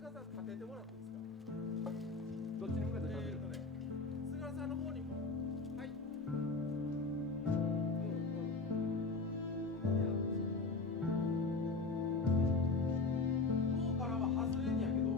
菅さん立ててもらっていいですか。どっちに向かって立てる？菅さんの方にも。はい。方からは外れんやけど。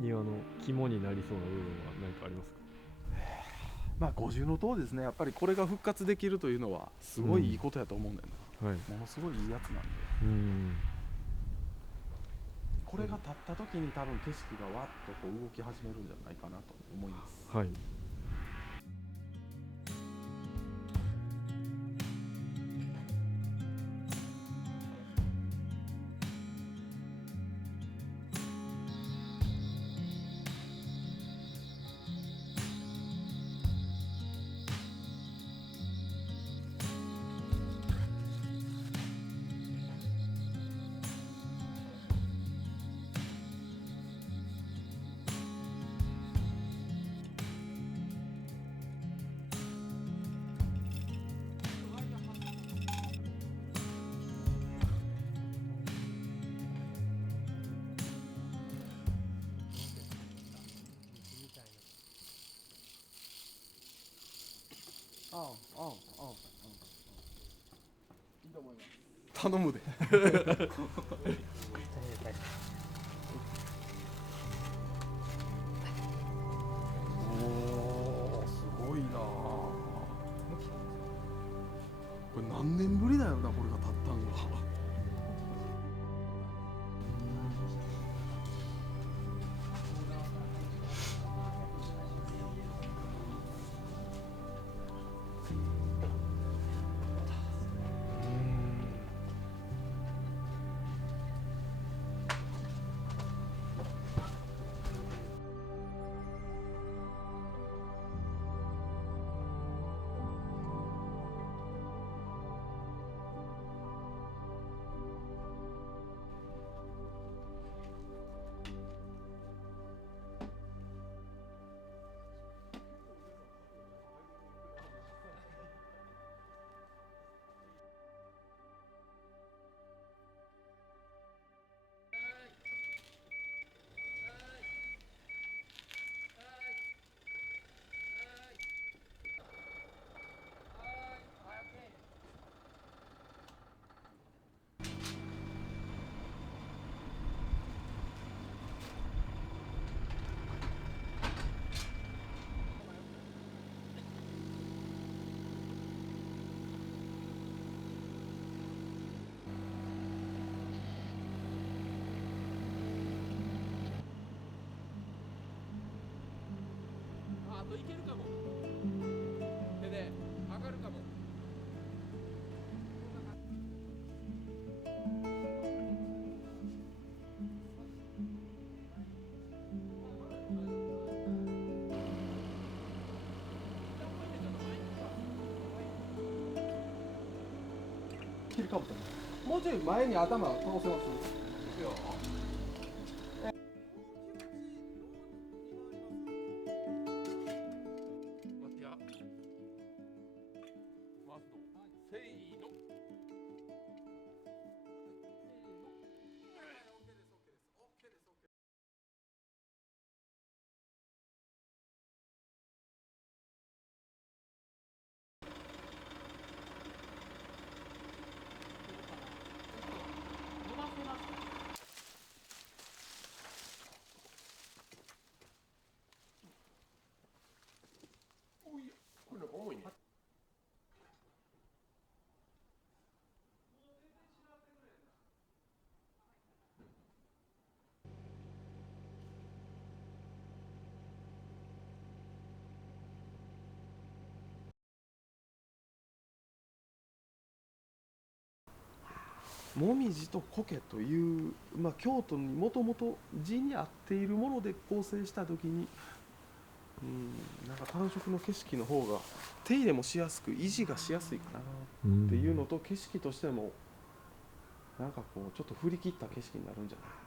庭の肝になりそうな部分は何かありますか？まあ五重塔ですね。やっぱりこれが復活できるというのはすごいいいことやと思うんだよな。はい。ものすごいいいやつなんで、これが立った時に多分景色がわっとこう動き始めるんじゃないかなと思います。はい。いいと思います。頼むで。おー、すごいな。これ何年ぶりだよな、これが立ったんが。あといけるかも。手で上がるかも。切りかぶった。もうちょい前に頭倒せます。これなんか重いね。もみじと苔という、京都にもともと地に合っているもので構成した時に、なんか単色の景色の方が手入れもしやすく維持がしやすいかなっていうのと、景色としてもなんかこうちょっと振り切った景色になるんじゃないかな。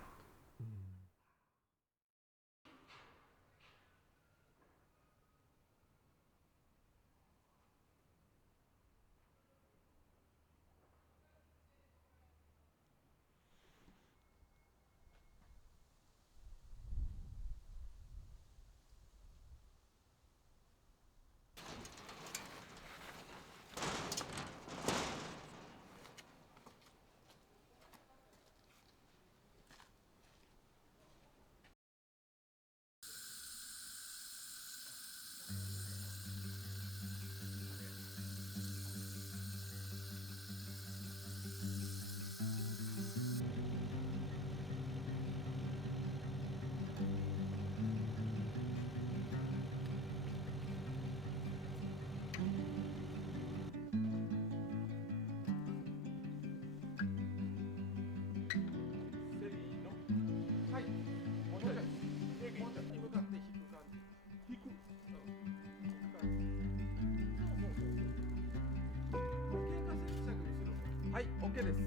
はい、OK です。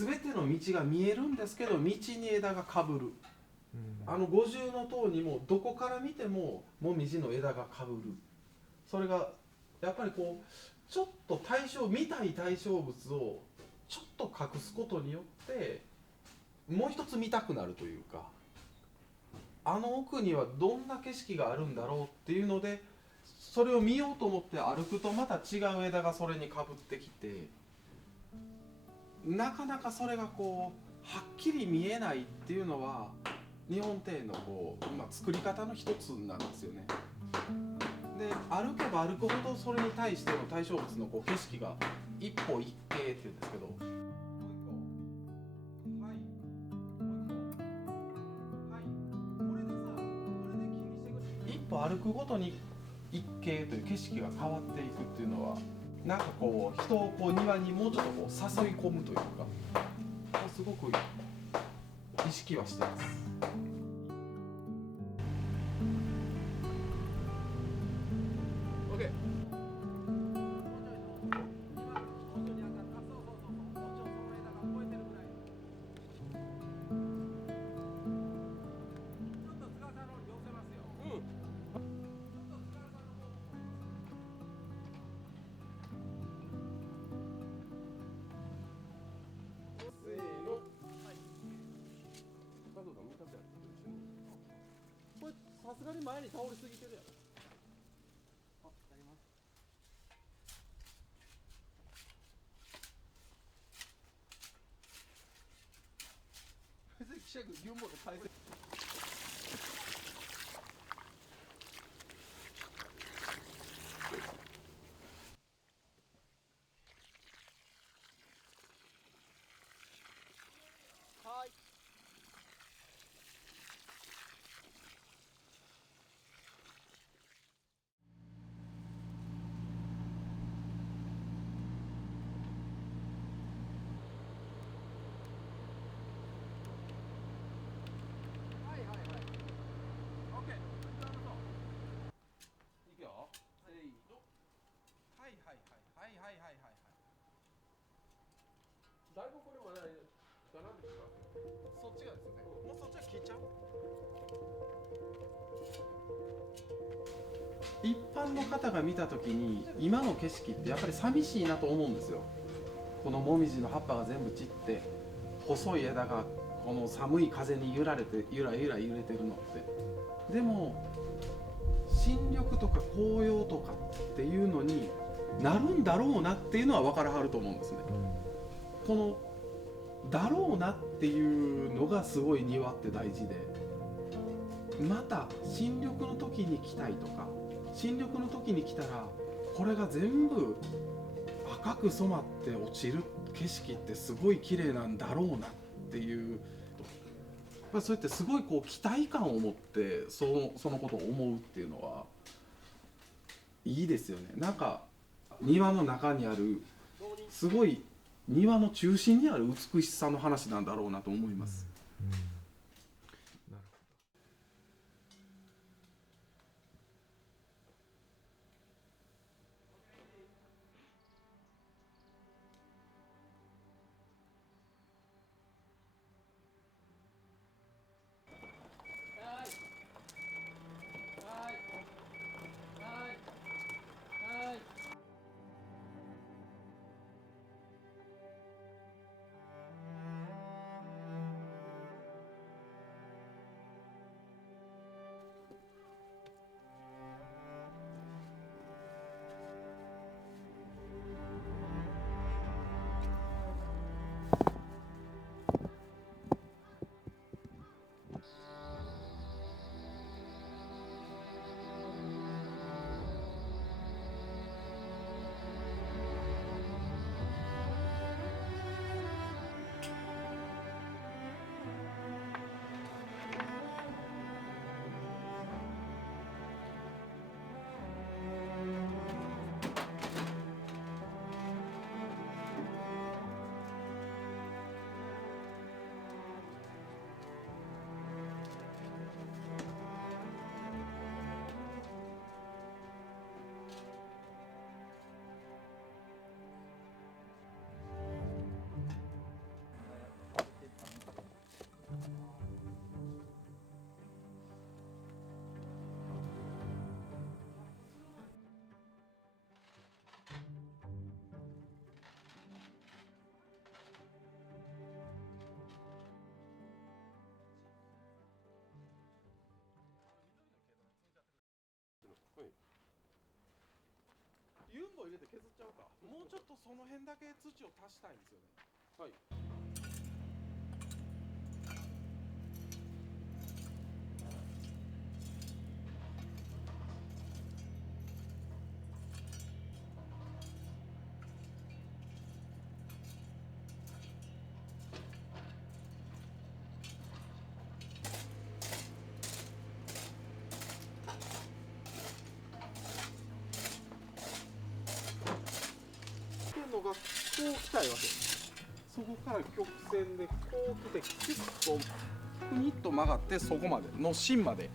全ての道が見えるんですけど、道に枝がかぶる。五重塔にもどこから見てももみじの枝がかぶる。それがやっぱりこうちょっと見たい対象物をちょっと隠すことによってもう一つ見たくなるというか、あの奥にはどんな景色があるんだろうっていうので、それを見ようと思って歩くとまた違う枝がそれにかぶってきて、なかなかそれがこうはっきり見えないっていうのは日本庭園の作り方の一つなんですよね。で歩けば歩くほどそれに対しての対象物の景色が一歩一景っていうんですけど、一歩歩くごとに一景という景色が変わっていくっていうのは、なんかこう人を庭にもうちょっと誘い込むというか、すごく意識はしてます。OK。これさすがに前に倒れすぎてるやろ。あ、やります。別に記者軍4本で返せ。はい。だいぶこれまだ並んできますよ。そっちがですよね。もうそっちは聞いちゃう。一般の方が見た時に今の景色ってやっぱり寂しいなと思うんですよ。このもみじの葉っぱが全部散って細い枝がこの寒い風に揺られてゆらゆら揺れてるのって。でも新緑とか紅葉とかっていうのになるんだろうなっていうのは分からはると思うんですね。このだろうなっていうのがすごい庭って大事で、また新緑の時に来たいとか、新緑の時に来たらこれが全部赤く染まって落ちる景色ってすごい綺麗なんだろうなっていう、そうやってすごい期待感を持ってそのことを思うっていうのはいいですよね。なんか庭の中にあるすごい庭の中心にある美しさの話なんだろうなと思います。うんなるユンボ入れて削っちゃうか。もうちょっとその辺だけ土を足したいんですよね。はい。のがこう来たいわけ。そこから曲線でこう来てキュッとふにっと曲がってそこまでの芯まで。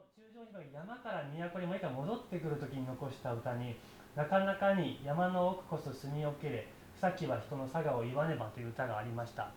の中将広い山から都にもう一回戻ってくる時に残した歌に「なかなかに山の奥こそ住みよけれ草木は人の佐賀を言わねば」という歌がありました。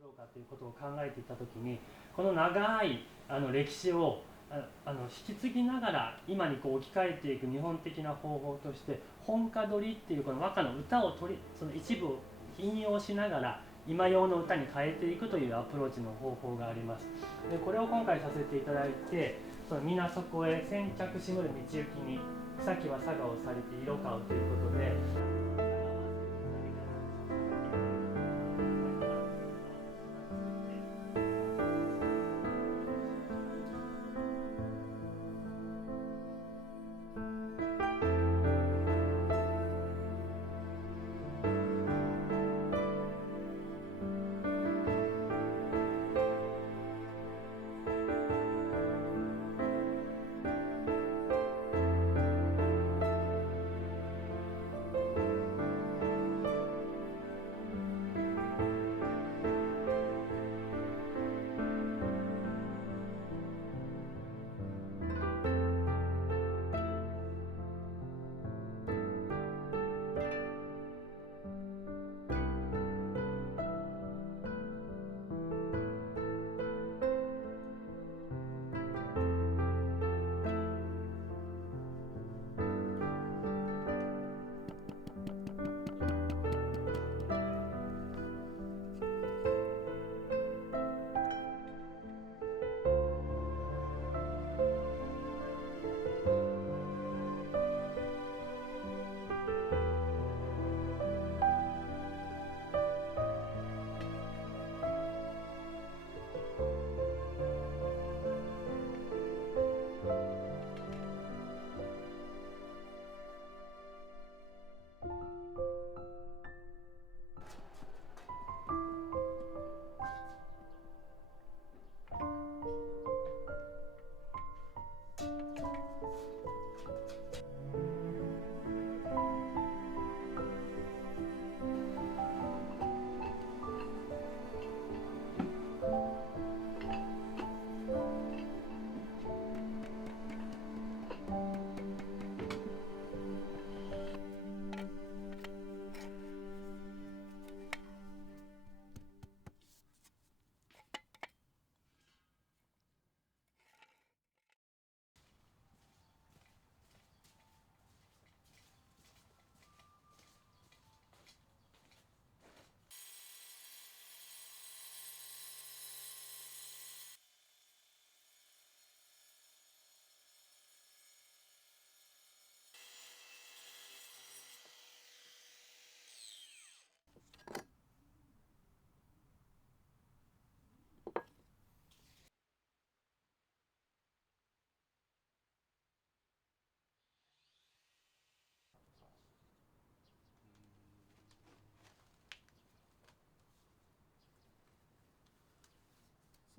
作ろうかということを考えていた時にこの長い歴史を引き継ぎながら今にこう置き換えていく日本的な方法として本歌取りっていうこの和歌の歌をその一部を引用しながら今用の歌に変えていくというアプローチの方法があります。でこれを今回させていただいて「皆そこへ先着しむる道行きに草木は佐賀をされて色買う」ということで。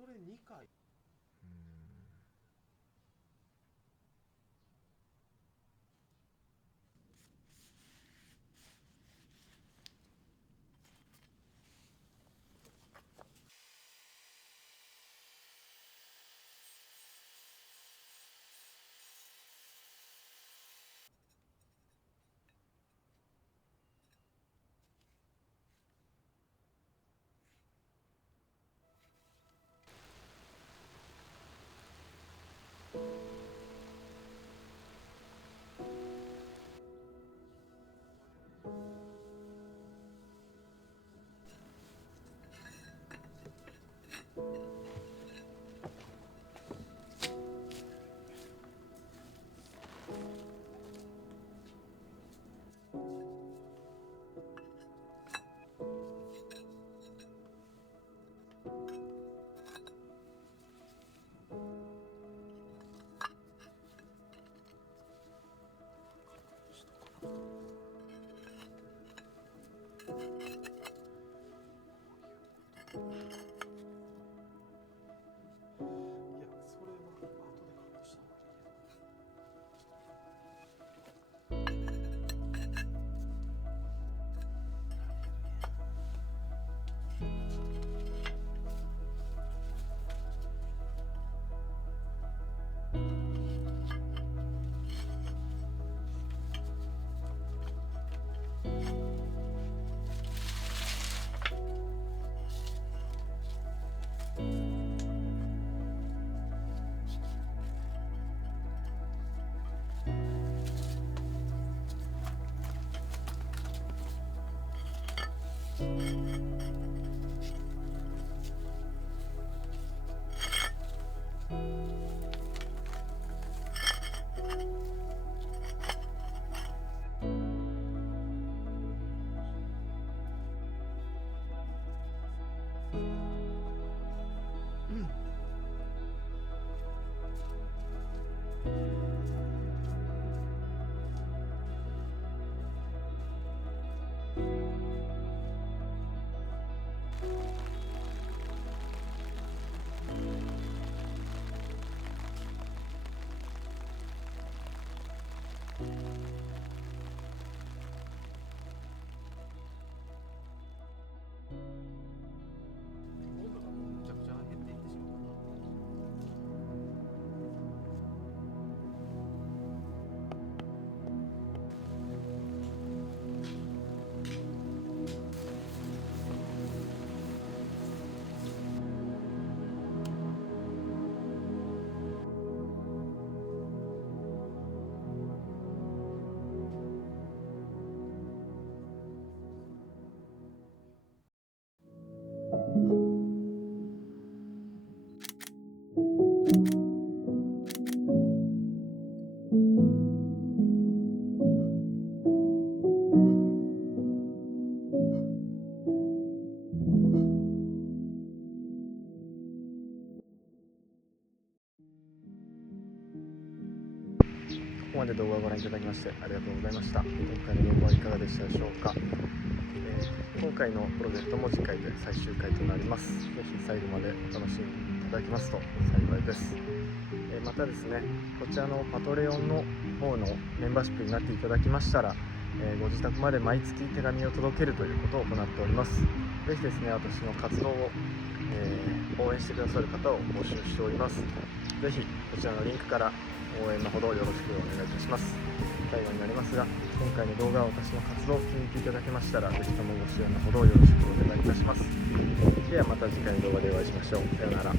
それ2回。いや、それ温度がもうむちゃくちゃ減っていってしまうかな。ここまで動画をご覧いただきましてありがとうございました。今回の動画はいかがでしたでしょうか。今回のプロジェクトも次回で最終回となります。ぜひ最後までお楽しみいただけますと幸いです。またですね、こちらのパトレオンの方のメンバーシップになっていただきましたら、ご自宅まで毎月手紙を届けるということを行っております。ぜひですね、私の活動を、応援してくださる方を募集しております。ぜひこちらのリンクから応援のほどよろしくお願いいたします。最後になりますが、今回の動画は私の活動を気に入っていただけましたら、ぜひともご支援のほどよろしくお願いいたします。ではまた次回の動画でお会いしましょう。さようなら。